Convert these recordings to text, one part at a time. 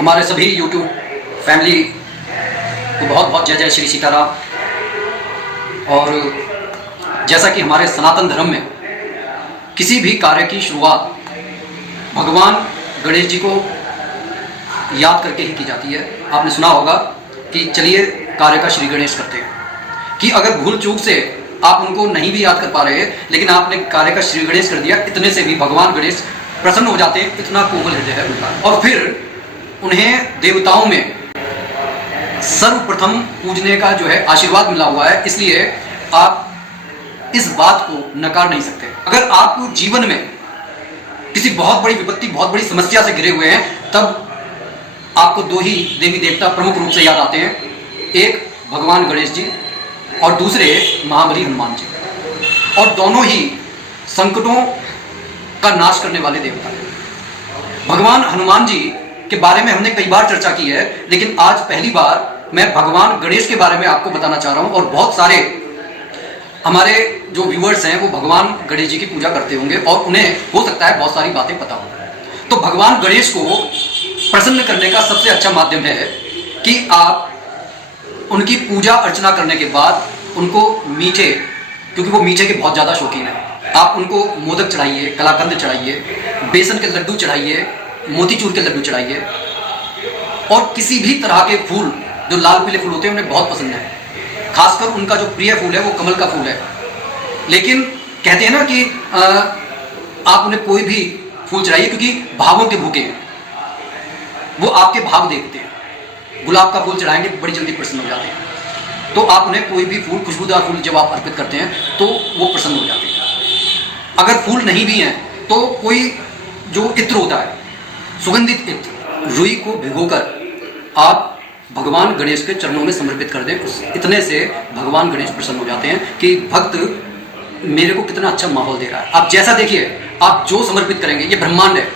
हमारे सभी YouTube family को बहुत बहुत जय जय श्री सीताराम। और जैसा कि हमारे सनातन धर्म में किसी भी कार्य की शुरुआत भगवान गणेश जी को याद करके ही की जाती है। आपने सुना होगा कि चलिए कार्य का श्री गणेश करते हैं, कि अगर भूल चूक से आप उनको नहीं भी याद कर पा रहे लेकिन आपने कार्य का श्री गणेश कर दिया, इतने से भी भगवान गणेश प्रसन्न हो जाते हैं। इतना कोमल हृदय है उनका। और फिर उन्हें देवताओं में सर्वप्रथम पूजने का जो है आशीर्वाद मिला हुआ है, इसलिए आप इस बात को नकार नहीं सकते। अगर आप जीवन में किसी बहुत बड़ी विपत्ति, बहुत बड़ी समस्या से घिरे हुए हैं, तब आपको दो ही देवी देवता प्रमुख रूप से याद आते हैं, एक भगवान गणेश जी और दूसरे महाबली हनुमान जी। और दोनों ही संकटों का नाश करने वाले देवता हैं। भगवान हनुमान जी के बारे में हमने कई बार चर्चा की है, लेकिन आज पहली बार मैं भगवान गणेश के बारे में आपको बताना चाह रहा हूं। और बहुत सारे हमारे जो व्यूअर्स हैं वो भगवान गणेश जी की पूजा करते होंगे और उन्हें हो सकता है बहुत सारी बातें पता हो। तो भगवान गणेश को प्रसन्न करने का सबसे अच्छा माध्यम है कि आप उनकी पूजा अर्चना करने के बाद उनको मीठे, क्योंकि वो मीठे के बहुत ज़्यादा शौकीन है, आप उनको मोदक चढ़ाइए, कलाकंद चढ़ाइए, बेसन के लड्डू चढ़ाइए, मोतीचूर के लड्डू चढ़ाइए। और किसी भी तरह के फूल, जो लाल पीले फूल होते हैं, उन्हें बहुत पसंद है। खासकर उनका जो प्रिय फूल है वो कमल का फूल है। लेकिन कहते हैं ना कि आप उन्हें कोई भी फूल चढ़ाइए, क्योंकि भावों के भूखे हैं, वो आपके भाव देखते हैं। गुलाब का फूल चढ़ाएंगे बड़ी जल्दी प्रसन्न हो जाते हैं। तो आप उन्हें कोई भी फूल, खुशबूदार फूल जब आप अर्पित करते हैं तो वो प्रसन्न हो जाते हैं। अगर फूल नहीं भी हैं तो कोई जो इत्र होता है, सुगंधित इत्र, रुई को भिगोकर आप भगवान गणेश के चरणों में समर्पित कर दें। इतने से भगवान गणेश प्रसन्न हो जाते हैं कि भक्त मेरे को कितना अच्छा माहौल दे रहा है। आप जैसा देखिए, आप जो समर्पित करेंगे, ये ब्रह्मांड है,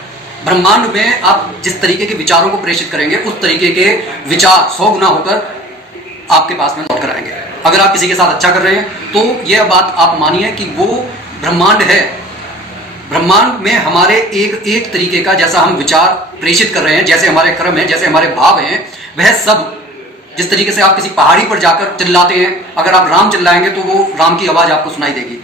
ब्रह्मांड में आप जिस तरीके के विचारों को प्रेषित करेंगे, उस तरीके के विचार 100 गुना होकर आपके पास में लौट कर आएंगे। अगर आप किसी के साथ अच्छा कर रहे हैं तो यह बात आप मानिए कि वो ब्रह्मांड है। ब्रह्मांड में हमारे एक तरीके का जैसा हम विचार प्रेषित कर रहे हैं, जैसे हमारे कर्म हैं, जैसे हमारे भाव हैं, वह सब, जिस तरीके से आप किसी पहाड़ी पर जाकर चिल्लाते हैं, अगर आप राम चिल्लाएंगे तो वो राम की आवाज़ आपको सुनाई देगी।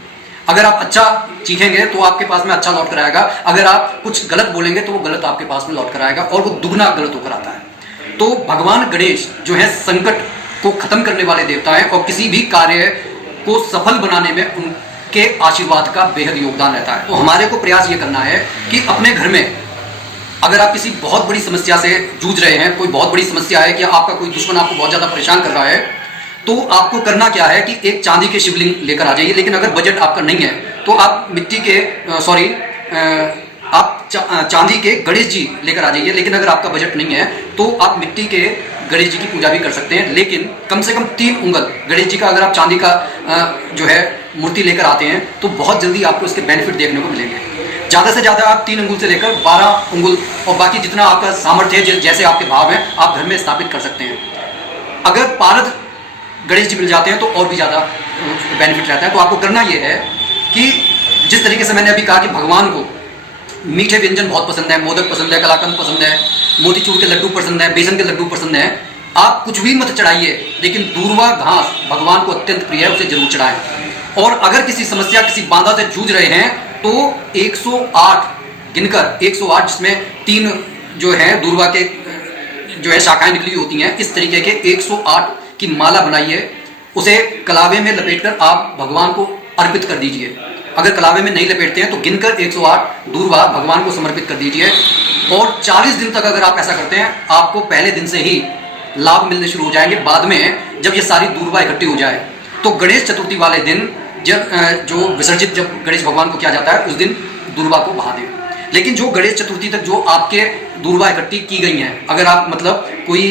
अगर आप अच्छा चीखेंगे तो आपके पास में अच्छा लौट कर आएगा। अगर आप कुछ गलत बोलेंगे तो वो गलत आपके पास में लौट कर आएगा, और वो दुगना गलत होकर आता है। तो भगवान गणेश जो है संकट को खत्म करने वाले देवता हैं, और किसी भी कार्य को सफल बनाने में उनके आशीर्वाद का बेहद योगदान रहता है। तो हमारे को प्रयास ये करना है कि अपने घर में अगर आप किसी बहुत बड़ी समस्या से जूझ रहे हैं, कोई बहुत बड़ी समस्या है कि आपका कोई दुश्मन आपको बहुत ज़्यादा परेशान कर रहा है, तो आपको करना क्या है कि एक चांदी के शिवलिंग लेकर आ जाइए। लेकिन अगर बजट आपका नहीं है तो आप आप चांदी के गणेश जी लेकर आ जाइए। लेकिन अगर आपका बजट नहीं है तो आप मिट्टी के गणेश जी की पूजा भी कर सकते हैं। लेकिन कम से कम 3 उंगल गणेश जी का अगर आप चांदी का जो है मूर्ति लेकर आते हैं तो बहुत जल्दी आपको इसके बेनिफिट देखने को मिलेंगे। ज़्यादा से ज़्यादा आप 3 अंगुल से लेकर 12 अंगुल और बाकी जितना आपका सामर्थ्य है, जैसे आपके भाव हैं, आप घर में स्थापित कर सकते हैं। अगर पारद गणेश जी मिल जाते हैं तो और भी ज़्यादा बेनिफिट रहता है। तो आपको करना ये है कि जिस तरीके से मैंने अभी कहा कि भगवान को मीठे व्यंजन बहुत पसंद है, मोदक पसंद है, कलाकंद पसंद है, मोतीचूर के लड्डू पसंद है, बेसन के लड्डू पसंद है, आप कुछ भी मत चढ़ाइए, लेकिन दूर्वा घास भगवान को अत्यंत प्रिय है, उसे जरूर चढ़ाएं। और अगर किसी समस्या, किसी बाधा से जूझ रहे हैं तो 108 गिनकर, 108 जिसमें 3 जो है दूर्वा के जो है शाखाएं निकली होती हैं, इस तरीके के 108 की माला बनाइए, उसे कलावे में लपेटकर आप भगवान को अर्पित कर दीजिए। अगर कलावे में नहीं लपेटते हैं तो गिनकर 108 दूर्वा भगवान को समर्पित कर दीजिए। और 40 दिन तक अगर आप ऐसा करते हैं, आपको पहले दिन से ही लाभ मिलने शुरू हो जाएंगे। बाद में जब ये सारी दूर्वा इकट्ठी हो जाए तो गणेश चतुर्थी वाले दिन जब जो विसर्जित जब गणेश भगवान को किया जाता है, उस दिन दूर्वा को बहा दें। लेकिन जो गणेश चतुर्थी तक जो आपके दूर्वा इकट्ठी की गई हैं, अगर आप मतलब कोई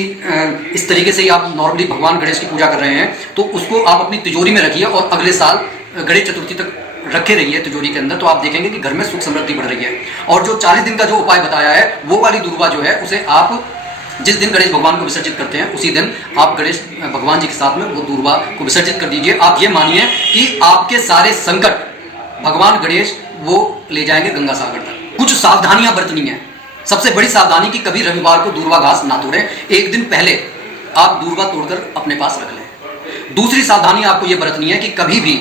इस तरीके से ही आप नॉर्मली भगवान गणेश की पूजा कर रहे हैं, तो उसको आप अपनी तिजोरी में रखिए और अगले साल गणेश चतुर्थी तक रखे रहिए तिजोरी के अंदर। तो आप देखेंगे कि घर में सुख समृद्धि बढ़ रही है। और जो 40 दिन का जो उपाय बताया है, वो वाली दूर्वा जो है उसे आप जिस दिन गणेश भगवान को विसर्जित करते हैं उसी दिन आप गणेश भगवान जी के साथ में वो दूर्वा को विसर्जित कर दीजिए। आप ये मानिए कि आपके सारे संकट भगवान गणेश वो ले जाएंगे गंगा सागर तक। कुछ सावधानियां बरतनी है। सबसे बड़ी सावधानी कि कभी रविवार को दूर्वा घास ना तोड़ें, एक दिन पहले आप दूर्वा तोड़कर अपने पास रख लें। दूसरी सावधानी आपको यह बरतनी है कि कभी भी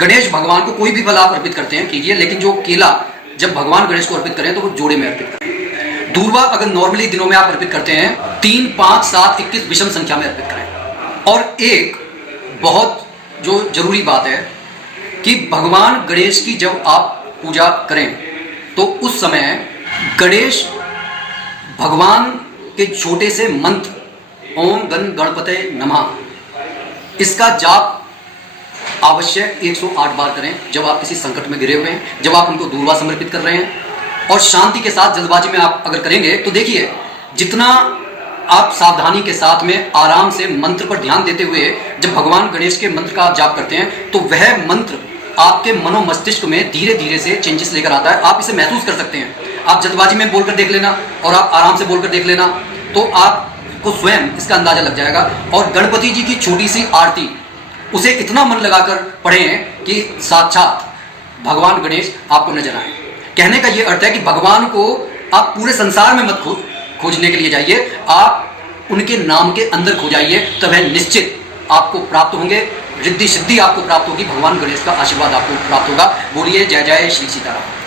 गणेश भगवान को कोई भी फल आप अर्पित करते हैं कीजिए, लेकिन जो केला जब भगवान गणेश को अर्पित करें तो वो जोड़े में अर्पित करें। दूर्वा अगर नॉर्मली दिनों में आप अर्पित करते हैं 3, 5, 7, 21 विषम संख्या में अर्पित करें। और एक बहुत जो जरूरी बात है कि भगवान गणेश की जब आप पूजा करें तो उस समय गणेश भगवान के छोटे से मंत्र ओम गण गणपते नमः इसका जाप अवश्य 108 बार करें जब आप किसी संकट में घिरे हुए हैं, जब आप उनको दूर्वा समर्पित कर रहे हैं। और शांति के साथ जल्दबाजी में आप अगर करेंगे तो देखिए जितना आप सावधानी के साथ में आराम से मंत्र पर ध्यान देते हुए जब भगवान गणेश के मंत्र का आप जाप करते हैं तो वह मंत्र आपके मनो मस्तिष्क में धीरे धीरे से चेंजेस लेकर आता है। आप इसे महसूस कर सकते हैं। आप जल्दबाजी में बोलकर देख लेना और आप आराम से बोलकर देख लेना तो आपको स्वयं इसका अंदाजा लग जाएगा। और गणपति जी की छोटी सी आरती उसे इतना मन लगाकर पढ़ें कि साक्षात भगवान गणेश आपको नजर आए। कहने का यह अर्थ है कि भगवान को आप पूरे संसार में मत खोजने के लिए जाइए, आप उनके नाम के अंदर खो जाइए, तो वह निश्चित आपको प्राप्त होंगे। रिद्धि सिद्धि आपको प्राप्त होगी, भगवान गणेश का आशीर्वाद आपको प्राप्त होगा। बोलिए जय जय श्री सीताराम।